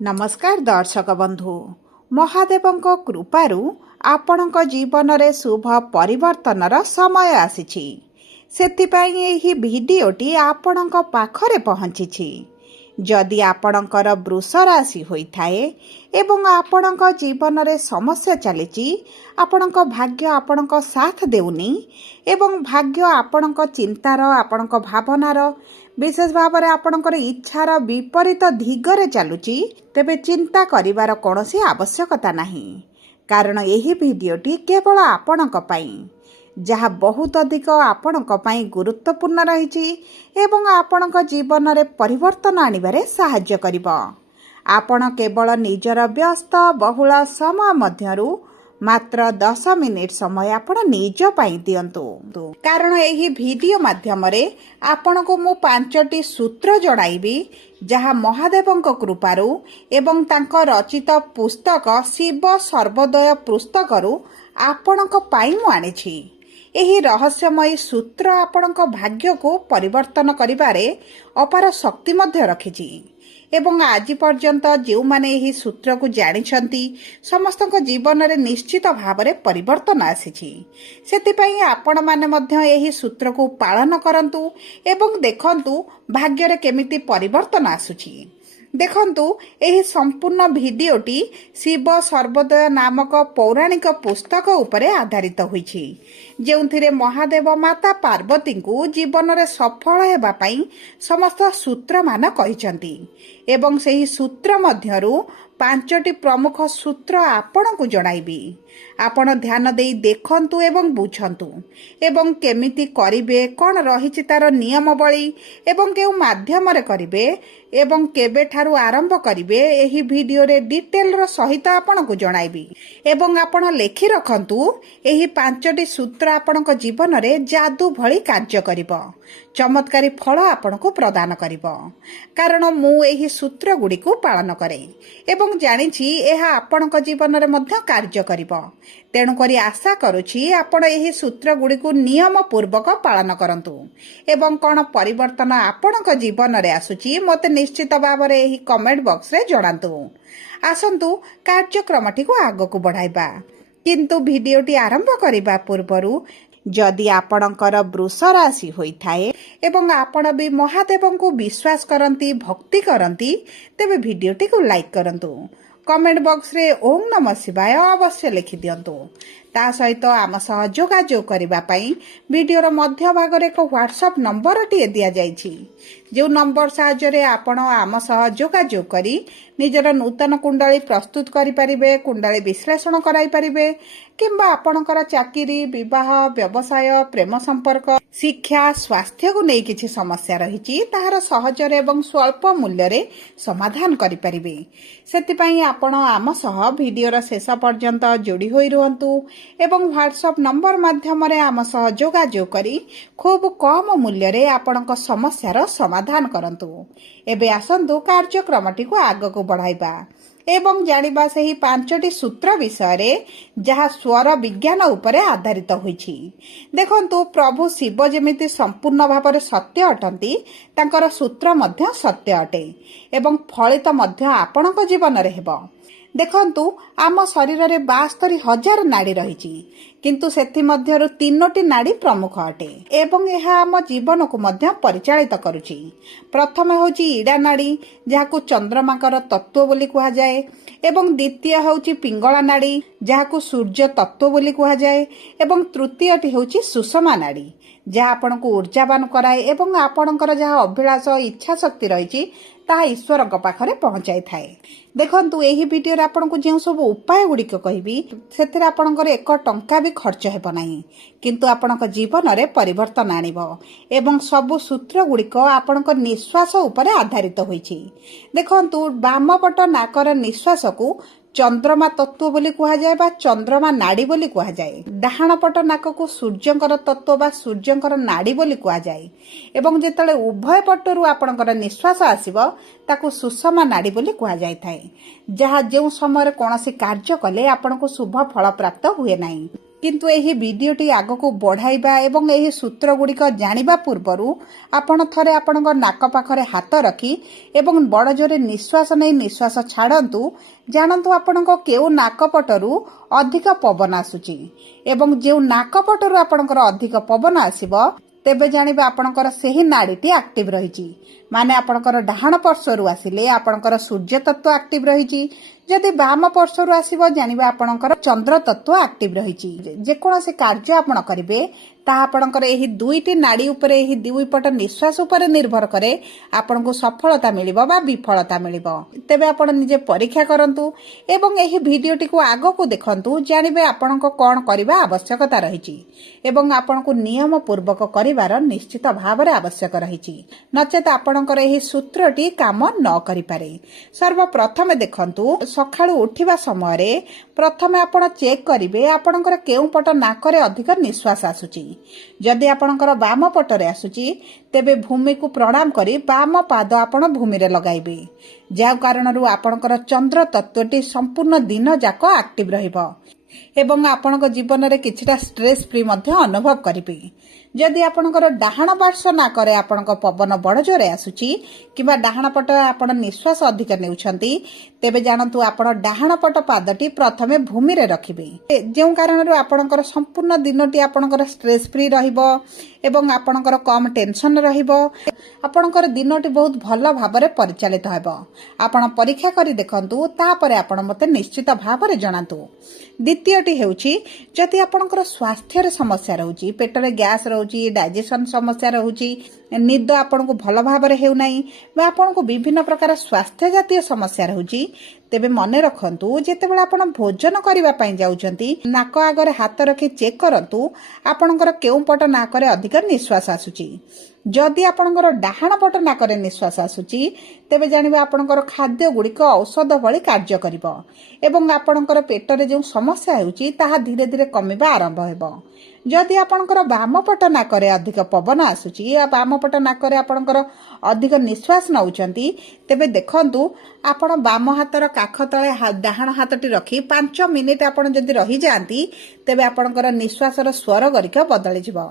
नमस्कार दर्शक बंधु महादेवଙ୍କ कृपारू आपणଙ୍କ जीवनरे शुभ परिवर्तनर समय आसीछि। सेथिपाई एही भिडियोटी आपणଙ୍କ पाखरे पहुँचिछि। जदि आपणଙ୍କର वृष राशि होइथाए एवं आपणଙ୍କ जीवनरे समस्या चलिछि, आपणଙ୍କ भाग्य आपणଙ୍କ साथ देउनी एवं भाग्य आपणଙ୍କ चिंतार आपणଙ୍କ भावनार विशेष भाव में आपणकर इच्छार विपरीत दिगरे चलुची, तेबे चिंता करिवार कोनोसी आवश्यकता नाही। कारण एही भिडियोटी केवल आपणक पई, जहाँ बहुत अधिक आपणक पई गुरुत्वपूर्ण रहिछि एवं आपणक जीवन रे परिवर्तन आनिबारे सहाय्य करिब। आपण केवल निजर व्यस्त बहुल समय मध्यरु मात्र 10 मिनिट समय आपण निज पाई दियंतु। कारण एही वीडियो माध्यम रे आपण को मु 5टी सूत्र जणाइबी, जहाँ महादेवଙ୍କ कृपारू एवं तांको रचित पुस्तक शिव सर्वोदय पुस्तकरू आपणक पाई मु आनिछि। एही रहस्यमयी सूत्र आपणक भाग्य को परिवर्तन करिबारे अपार शक्ति मध्य रखिछि एवं आज पर्यंत जो माने एही सूत्र को जानिछंती समस्तक जीवन रे निश्चित भाव रे परिवर्तन आसीछि। सेतिपई आपण माने मध्य एही सूत्र को पालन करंतु एवं देखंतु भाग्य रे केमिति परिवर्तन आसुछि। देखंतु एही संपूर्ण भिडियोटी शिव सर्वोदय नामक पौराणिक पुस्तक उपरे आधारित होईछि, जेउथिरे महादेव माता पार्वती को जीवन रे सफल हेबा पई समस्त सूत्र मान कहिसंती एवं सेही सूत्र मध्यरु 5टी प्रमुख सूत्र आपण को जणाइबी। आपण ध्यान देई देखंतु एवं बुझंतु एवं केमिति करिवे, कोन रहिछि तार नियमावली एवं केउ माध्यम रे करिवे एवं केबे ठारू आरंभ करिवे, एही वीडियो रे डिटेल रो सहित आपण को जणाइबी। एवं आपण लेखि रखंतु एही 5टी सूत्र आपणक जीवन रे जादू भली कार्य करिवो, चमत्कारी फल आपण को प्रदान करिवो। कारण मु एही सूत्र गुडी को पालन करे एवं जानिछि एहा आपणक जीवन रे मध्य कार्य करिवो। तेणु करी आशा करूछि आपण एही सूत्र गुडी को नियम पूर्वक पालन करंतु एवं कोन परिवर्तन आपणक जीवन रे आसुछि मते निश्चित भाव रे एही कमेंट बॉक्स रे जणांतु। आसंतु कार्यक्रमटी को आगो को बढ़ाइबा, किंतु भिडियोटी आरंभ करिबा पूर्वरु जदि आपणकर वृष राशि होइथाए एवं आपण भी महादेवଙ୍କୁ विश्वास करंती भक्ति करंती, तेबे भिडियोटी को लाइक करंतु। कमेंट बॉक्स रे ओम नमः शिवाय अवश्य लिखि दियंतु। ता सहित आम सह जोगाजोग करिबा पई वीडियोर मध्य भाग रे एक व्हाट्सएप नंबर टी दिया जाइछि, जो नंबर साहाय्य रे आपण आम सह जोगाजोग करी निजर नूतन कुंडली प्रस्तुत करि परिबे, कुंडली विश्लेषण कराई परिबे, किंबा आपणकर चाकरी, विवाह, व्यवसाय, प्रेम संपर्क, शिक्षा, स्वास्थ्य को नहीं किछि समस्या रहिछि ताहार सहज एवं स्वल्प मूल्य रे समाधान करि परिबे। सेतिपई आपण आम सह वीडियोर शेष पर्यंत जोड़ी होई रहंतु एवं व्हाट्सएप नंबर माध्यम रे आम सह जोगाजोग करी खूब कम मूल्य रे आपणक समस्यार समाधान करंतु। एबे आसंतु कार्यक्रमटी को आग को बढ़ाइबा एवं जानिबा सेही 5टी सूत्र विषय रे जहाँ स्वर विज्ञान उपरे आधारित होईछि। देखंतु प्रभु शिव जेमिति संपूर्ण भाव रे सत्य अटंती, तांकर सूत्र मध्य सत्य अटे एवं फलित मध्य आपणक जीवन रे हेबो। देखंतु आम शरीर रे 72,000 नाड़ी रहिछि, किंतु सेथि मध्यरु 3टी नाड़ी प्रमुख अटे एवं यह आम जीवन को मध्य परिचालित करुछि। प्रथम होछि इडा नाड़ी, जहाकु चंद्रमाकर तत्व बोली कुहा जाए एवं द्वितीय होछि पिंगला नाड़ी, जहाकु सूर्य तत्व बोली कुहा जाए एवं तृतीयटी होछि सुषमा नाड़ी, जहाँ आपनको ऊर्जावान कराए एवं आपणकर जहाँ अभिलाष इच्छा शक्ति रहिछि ताहा ईश्वर पाखरे पहुंचाई थाए। देखंतु एही वीडियो रे आपनको जे सब उपाय गुड़िक कहबी सेथिरे आपणकर 1 टंका भी खर्च हेबो नाही, किंतु आपणक जीवन रे परिवर्तन आनिबो एवं सब सूत्र गुड़िक आपणक निश्वास उपरे आधारित होईछि। देखंतु बाम पट नाकर निश्वास को चंद्रमा तत्व बोली कुहा जाए बा चंद्रमा नाड़ी बोली कुहा जाए, डाहाण पट नाक को सूर्यंकर तत्व बा सूर्यंकर नाड़ी बोली कुहा जाए एवं जेतले उभय पटरु आपणकर निश्वास आसीबो ताकू सुषमा नाड़ी बोली कुहा जाय थाए, जहाँ जो समय कोनोसी कार्य कले आपनको शुभ फल प्राप्त हुए नाही। किंतु एही भिडियोटी आगको बढ़ाइबा एवं एही सूत्र गुड़िक जानिबा पूर्वरु आपण थरे आपणको नाक पाखरे हाथ रखी एवं बड़ जोरे निश्वास नै निश्वास छाड़ंतु जानंतु आपणको केउ नाक पटरु अधिक पवन आसुची एवं जेउ नाक पटरु आपणकर अधिक पवन आसीबो तेबे जानिबा आपणकर सेही नाड़ीटी एक्टिव रहिची माने आपणकर डाहाण पार्श्वरु आसिले आपणकर सूर्य तत्व एक्टिव रहिची जदि वाम पार्श्वरु आसीबो जानिबा आपणकर चंद्र तत्व एक्टिव रहिची जेकोनोसी कार्य आपण करिवे ता आपणकर एही दुईटी नाड़ी उपरे एही दुई पट निश्वास उपरे निर्भर करे आपनको सफलता मिलिबो बा विफलता मिलिबो तेबे आपण निजे परीक्षा करंतु एवं एही भिडियोटी को आगो को देखंतु जानिबे आपनको कोन करिबा आवश्यकता रहिची एवं आपनको नियम पूर्वक करिवार निश्चित भावरे आवश्यक रहिची नचेत आपणकर एही सूत्रटी काम न करि पारे सर्वप्रथम देखंतु सखाळु उठिबा समय प्रथमे आपण चेक करिवे आपणकर केउ पट नाकरे अधिक निश्वास आसुची जदि आपणकर वाम पटरे आसुची तेबे भूमि को प्रणाम करी वाम पाद आपण भूमि रे लगाइबे जा कारणरु आपणकर चंद्र तत्वटी संपूर्ण दिन जाक एक्टिव रहिबो एवं आपणक जीवन रे किछिटा स्ट्रेस फ्री मध्ये अनुभव करिबे जदि आपणकर डाहाण पार्श्व नाकरे आपणक पवन बड़ जोरे आसुची किबा डाहाण पट आपण निश्वास अधिक नेउछंती तेबे जानतु आपण डाहाण पट पादटी प्रथमे भूमि रे रखिबे जेउ कारणरु आपणकर संपूर्ण दिनटी आपणकर स्ट्रेस फ्री रहिबो एवं आपणकर कम टेंशन रहिबो आपणकर दिनटी बहुत भल भाबरे परिचालित हेबो आपण परीक्षा करी देखंतु तापरे आपण मते निश्चित भाबरे जणांतु द्वितीयटी हेउची जदि आपणकर स्वास्थ्य रे समस्या रहउची पेटरे गैस रहउची डाइजेशन समस्या रहउची निद आपनको भल भाबरे हेउ नाही बा आपनको विभिन्न प्रकार स्वास्थ्य जातीय समस्या रहउची तेबे मने रखंतु जेतेबेला आपण भोजन करिबा पई जाउचंती नाक आगरे हाथ रखी चेक करंतु आपणकर केउ पट नाकरे अधिक निश्वास आसुची जदि आपणकर डाहाण पट नाकरे निश्वास आसुची तेबे जानिबा आपणकर खाद्य गुड़िक औषध भली कार्य करिवो एवं आपणकर पेटरे जो समस्या हेउची ताहा धीरे धीरे कमिबा आरंभ हेबो जदि आपणकर वाम पट नाकरे अधिक पवन आसुची या वाम पट नाकरे आपणकर अधिक निश्वास नउचंती तेबे देखंतु आपण वाम हातर काख तळे डाहाण हातटी रखी 5 मिनिट आपण जदि रही जांती तेबे आपणकर निश्वासर स्वर गरिक बदली जिवो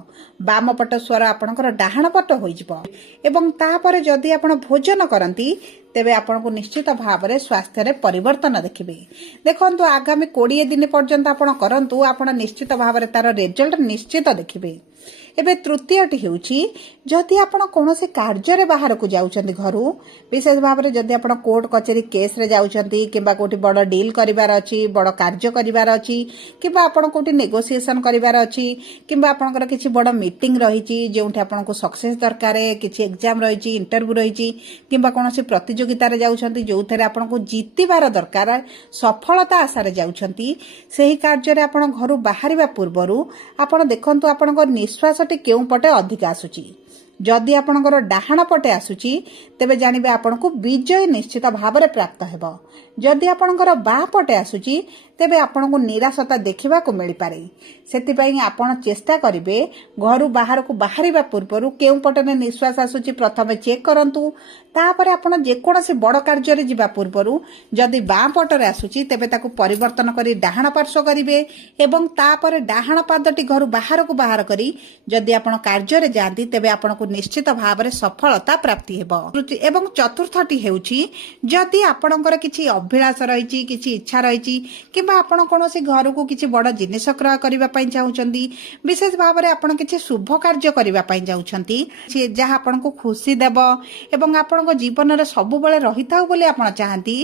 वाम पट स्वर आपणकर डाहाण पट होई जिवो एवं तापरे जदि आपण भोजन करंती तेबे आपनको निश्चित भावरे स्वास्थ्य रे परिवर्तन देखिबे देखंतु आगामी 20 दिन पर्यंत आपण करंतु आपण निश्चित भावरे तार रिजल्ट निश्चित देखिबे एबे तृतीयटी हेउची जदि आपण कोनोसी कार्य रे बाहर को जाउचंती घरु विशेष भावरे जदि आपण कोर्ट कचेरी केस रे जाउचंती किबा कोठी बड़ डील करिवार अछि बड़ कार्य करिवार अछि किबा आपण कोठी नेगोशिएशन करिवार अछि किबा आपनकर किछि बड़ मीटिंग रहिछि जेउठी आपनको सक्सेस दरकारे किछि एग्जाम रहिछि इंटरव्यू रहिछि किबा कोनोसी प्रतियोगिता रे जाउचंती जोथरे आपनको जीतिबार दरकार सफलता आशा रे जाउचंती सेही कार्य रे आपण घरु बाहरिबा पूर्वरु आपण देखंतु आपनकर निश्वास केउ पटे अधिक आसुची जदि आपणकर डाहाण पटे आसुची तेबे जानिबे आपनको विजय निश्चित भावरे प्राप्त हेबो जदि आपणकर बा पटे आसुची तेबे आपनको निराशता देखिबा को मिलि पारे सेति पई आपण चेष्टा करिवे घरु बाहर को बाहरिबा पूर्वरु केउ पटने निश्वास आसुची प्रथमे चेक करंतु तापरे आपण जे कोनोसी बड़ कार्य रे जिबा पूर्वरु जदि बा पटरे आसुची तेबे ताकू परिवर्तन करी डाहाण पार्श्व करिवे एवं तापरे डाहाण पादटी घरु बाहर को बाहर करी जदि आपण कार्य रे जांती तेबे आपनको निश्चित भावरे सफलता प्राप्ति हेबो एवं चतुर्थटी हेउची जदि आपणकर किछि अभिलाष रहिछि किछि इच्छा रहिछि किबा आपण कोनोसी घर को किछि बड़ जिनिस क्रय करिबा पई चाहुचंती विशेष भावरे आपण किछि शुभ कार्य करिबा पई जाउचंती जहा आपण को खुशी देबो एवं आपण जीवन रे सब बेले रहिताउ बोली आपण चाहंती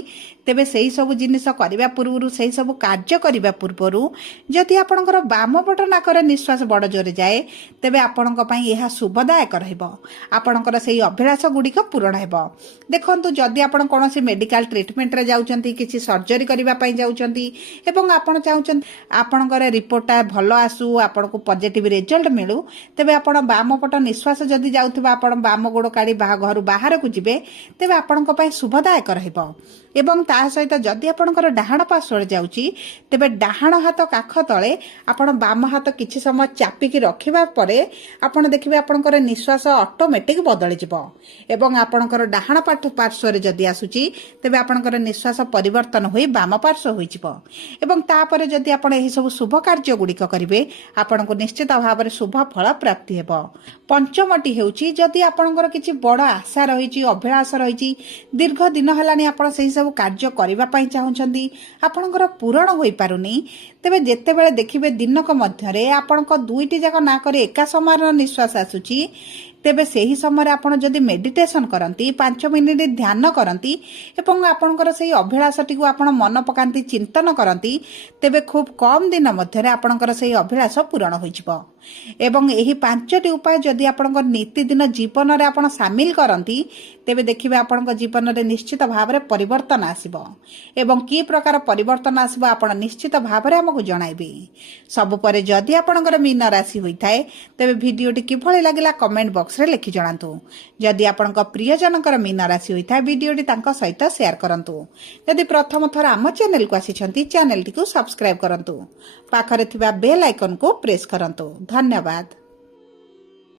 तेबे सेही सब जिनिस करिबा पूर्वरु सेही सब कार्य करिबा पूर्वरु जदि आपणकर वाम पट नाकर निश्वास बड़ जोरे जाए तेबे आपणक पई एहा शुभदायक रहइबो आपणकर सेही अभिलाष गुड़िक पूरण हेबो देखंतु जदि आपण कोनोसी मेडिकल ट्रीटमेंट रे जाउचंती किछि सर्जरी करिबा पई जाउचंती एवं आपण चाहुचंती आपणकर रिपोर्टटा भलो आसु आपणको पॉजिटिव रिजल्ट मिलु तेबे आपण वाम पट निश्वास जदि जाउथबा आपण वाम गोड़ काढी घर बाहर को जिबे तेबे आपणक पई शुभदायक रहइबो एवं ता सहित जदि आपणकर डाहाण पार्श्व जाउची तेबे डाहाण हाथ काख तळे आपण बाम हाथ किछि समय चापिकी रखिबा परे आपण देखिबे आपणकर निश्वास ऑटोमेटिक बदली जिवो एवं आपणकर डाहाण पार्श्व रे जदि आसुची तेबे आपणकर निश्वास परिवर्तन होई बाम पार्श्व होई जिवो ଏବଂ ତାପରେ ଯଦି ଆପଣ ଏହି ସବୁ ଶୁଭ କାର୍ଯ୍ୟ ଗୁଡ଼ିକ କରିବେ ଆପଣଙ୍କୁ ନିଶ୍ଚିତ ଭାବରେ ଶୁଭ ଫଳ ପ୍ରାପ୍ତି ହେବ। ପଞ୍ଚମଟି ହେଉଛି ଯଦି ଆପଣଙ୍କର କିଛି ବଡ଼ ଆଶା ରହିଛି, ଅଭିଳାଷ ରହିଛି, ଦୀର୍ଘ ଦିନ ହେଲାଣି ଆପଣ ସେହି ସବୁ କାର୍ଯ୍ୟ କରିବା ପାଇଁ ଚାହୁଁଛନ୍ତି, ଆପଣଙ୍କର ପୂରଣ ହୋଇପାରୁନି, ତେବେ ଯେତେବେଳେ ଦେଖିବେ ଦିନକ ମଧ୍ୟରେ ଆପଣଙ୍କ ଦୁଇଟି ଯାକ ନାକରେ ଏକା ସମାନର ନିଶ୍ୱାସ ଆସୁଛି, ତେବେ ସେହି ସମୟରେ ଆପଣ ଯଦି ମେଡିଟେସନ କରନ୍ତି, 5 ମିନିଟ୍ ଧ୍ୟାନ କରନ୍ତି ଏବଂ ଆପଣଙ୍କର ସେହି ଅଭିଳାଷଟିକୁ ଆପଣ ମନ ପକାନ୍ତି, ଚିନ୍ତନ କରନ୍ତି, ତେବେ ଖୁବ୍ କମ୍ ଦିନ ମଧ୍ୟରେ ଆପଣଙ୍କର ସେହି ଅଭିଳାଷ ପୂରଣ ହୋଇଯିବ। ଏବଂ ଏହି 5ଟି ଉପାୟ ଯଦି ଆପଣଙ୍କ ନୀତିଦିନ ଜୀବନରେ ଆପଣ ସାମିଲ କରନ୍ତି, ତେବେ ଦେଖିବେ ଆପଣଙ୍କ ଜୀବନରେ ନିଶ୍ଚିତ ଭାବରେ ପରିବର୍ତ୍ତନ ଆସିବ। ଏବଂ କି ପ୍ରକାର ପରିବର୍ତ୍ତନ ଆସିବ ଆପଣ ନିଶ୍ଚିତ ଭାବରେ ଆମକୁ ଜଣାଇବେ। ସବୁ ପରେ ଯଦି ଆପଣଙ୍କର ମୀନ ରାଶି ହୋଇଥାଏ, ତେବେ ଭିଡ଼ିଓଟି କିଭଳି ଲାଗିଲା କମେଣ୍ଟ ବକ୍ସରେ ଲେଖି ଜଣାନ୍ତୁ। ଯଦି ଆପଣଙ୍କ ପ୍ରିୟଜନଙ୍କର ମୀନ ରାଶି ହୋଇଥାଏ, ଭିଡ଼ିଓଟି ତାଙ୍କ ସହିତ ସେୟାର କରନ୍ତୁ। ଯଦି ପ୍ରଥମ ଥର ଆମ ଚ୍ୟାନେଲକୁ ଆସିଛନ୍ତି, ଚ୍ୟାନେଲଟିକୁ ସବସ୍କ୍ରାଇବ୍ କରନ୍ତୁ। ପାଖରେ ଥିବା ବେଲ୍ ଆଇକନକୁ ପ୍ରେସ୍ କରନ୍ତୁ। ଧନ୍ୟବାଦ।